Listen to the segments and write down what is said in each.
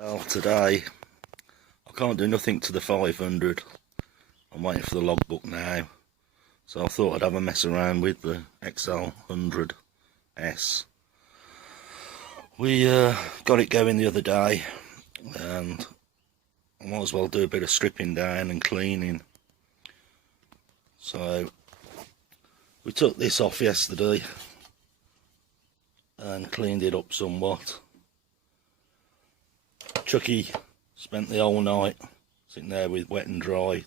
Well, today I can't do nothing to the 500. I'm waiting for the logbook now, so I thought I'd have a mess around with the XL100s. We got it going the other day, and I might as well do a bit of stripping down and cleaning. So we took this off yesterday and cleaned it up somewhat. Chucky spent the whole night sitting there with wet and dry,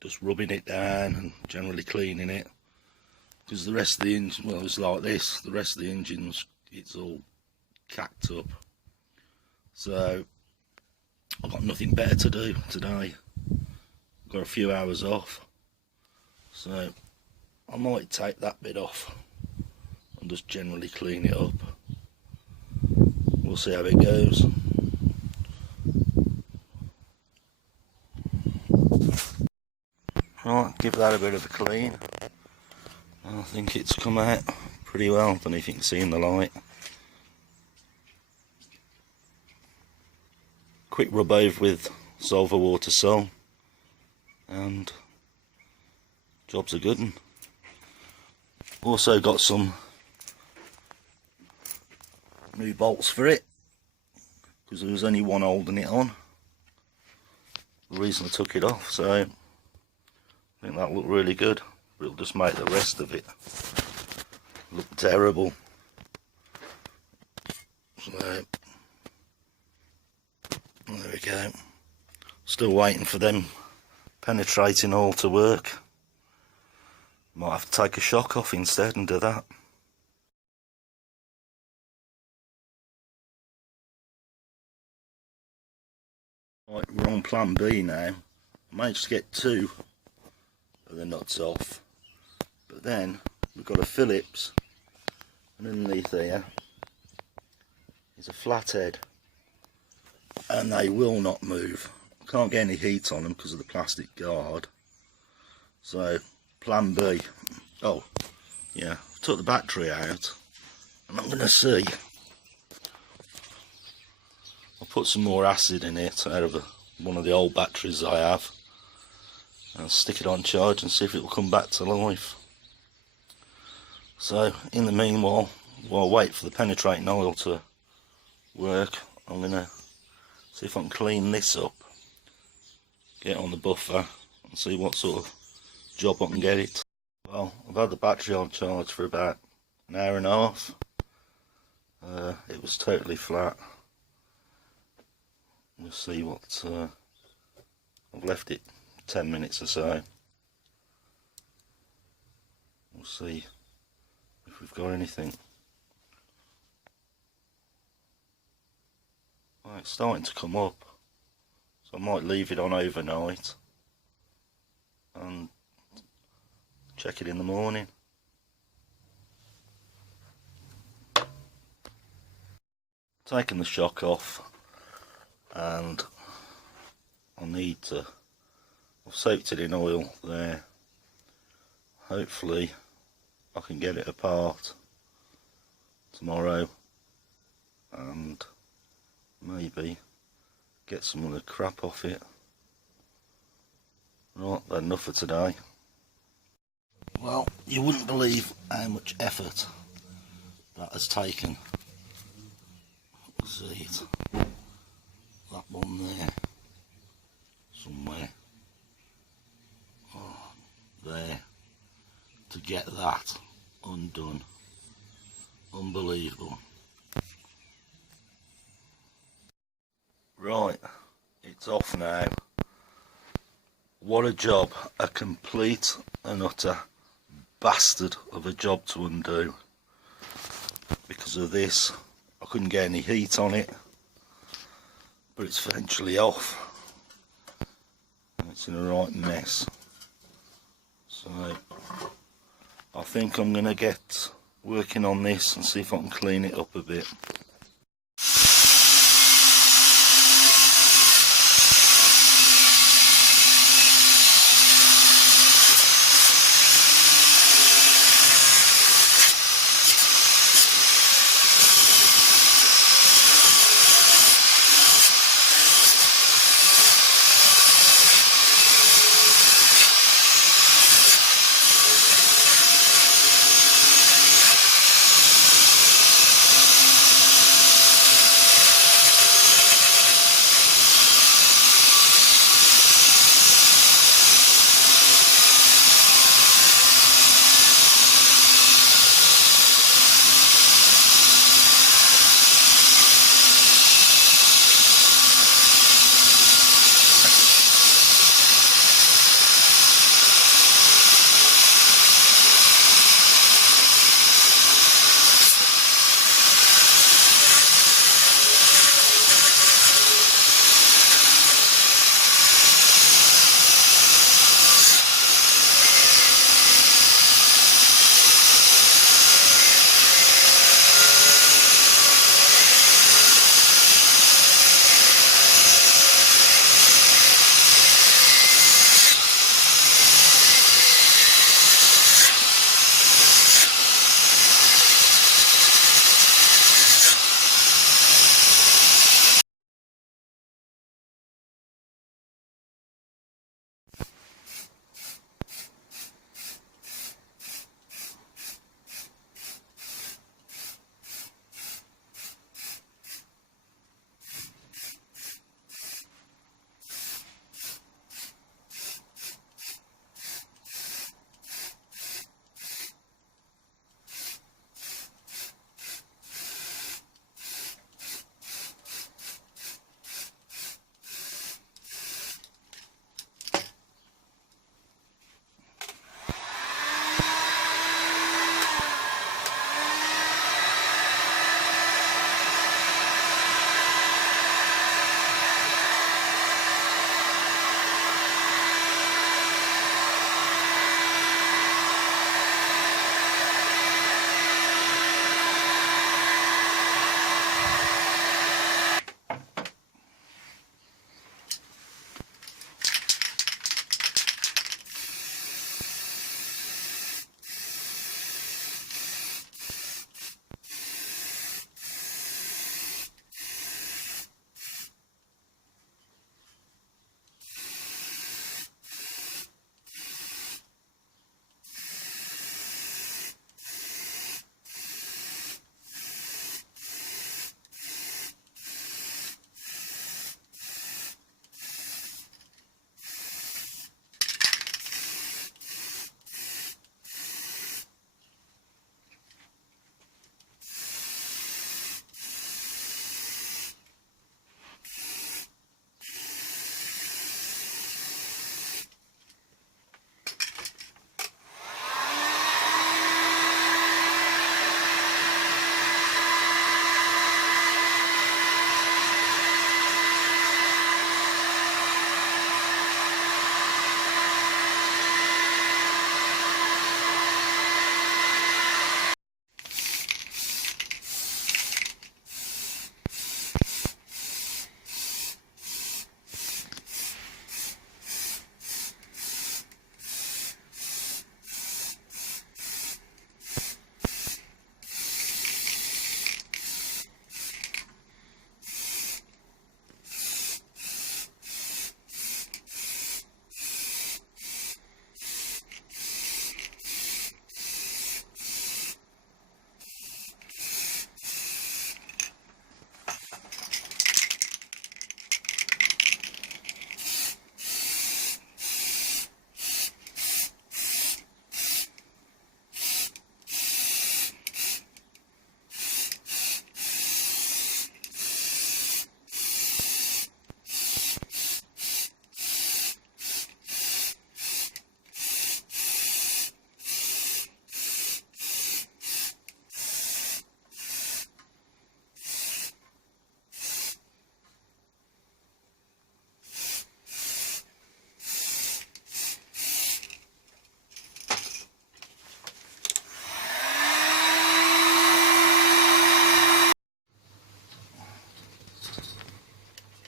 just rubbing it down and generally cleaning it, because the rest of the engine, well, it's like this, the rest of the engine's, it's all cacked up. So I've got nothing better to do today. Got a few hours off, so I might take that bit off and just generally clean it up. We'll see how it goes. Right, give that a bit of a clean. I think it's come out pretty well. I don't know if you can see in the light. Quick rub over with Solver Water Sol, and job's a good one. Also got some new bolts for it, because there was only one holding it on. The reason I took it off, so I think that looked really good. But it'll just make the rest of it look terrible. So there we go. Still waiting for them penetrating all to work. Might have to take a shock off instead and do that. Right, we're on plan B now. I managed to get two of the nuts off, but then we've got a Phillips, and underneath here is a flathead, and they will not move. I can't get any heat on them because of the plastic guard. So plan B. Oh yeah, I took the battery out, and I'm going to see. I'll put some more acid in it out of one of the old batteries I have, and stick it on charge and see if it will come back to life. So in the meanwhile, while I wait for the penetrating oil to work, I'm going to see if I can clean this up, get on the buffer and see what sort of job I can get it. Well, I've had the battery on charge for about an hour and a half. It was totally flat. We'll see what, I've left it 10 minutes or so. We'll see if we've got anything. Well, it's starting to come up, so I might leave it on overnight and check it in the morning. Taking the shock off, and I need to, I've soaked it in oil there. Hopefully I can get it apart tomorrow and maybe get some of the crap off it. Right, that's enough for today. Well, you wouldn't believe how much effort that has taken. See it, that one there, somewhere, there, to get that undone. Unbelievable. Right, it's off now. What a job, a complete and utter bastard of a job to undo. Because of this, I couldn't get any heat on it, but it's eventually off. It's in a right mess. So I think I'm going to get working on this and see if I can clean it up a bit.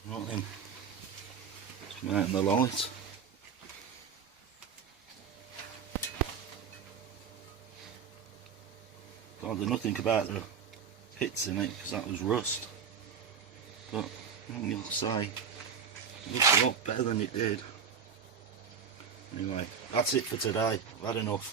Nothing. Just out in the light. Can't do nothing about the pits in it because that was rust. But you'll say it looks a lot better than it did. Anyway, that's it for today. I've had enough.